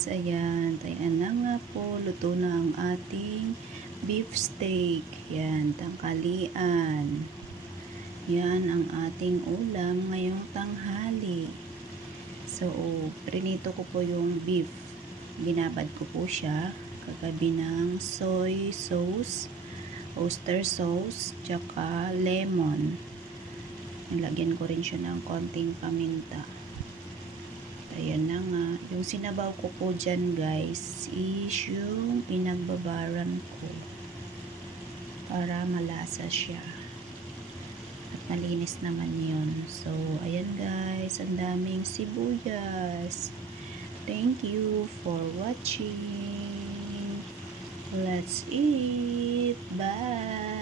guys, ayan, ayan na nga po, luto na ang ating beef steak. Yan, tanghalian. Yan ang ating ulam ngayong tanghali. So, prinito ko po yung beef. Binabad ko po siya kagabi ng soy sauce, oyster sauce, tsaka lemon. Nilagyan ko rin siya ng konting paminta. Ayan na nga. Yung sinabaw ko po dyan guys is yung pinagbabaran ko para malasa siya. At malinis naman yun. So, ayan guys. Ang daming sibuyas. Thank you for watching. Let's eat. Bye!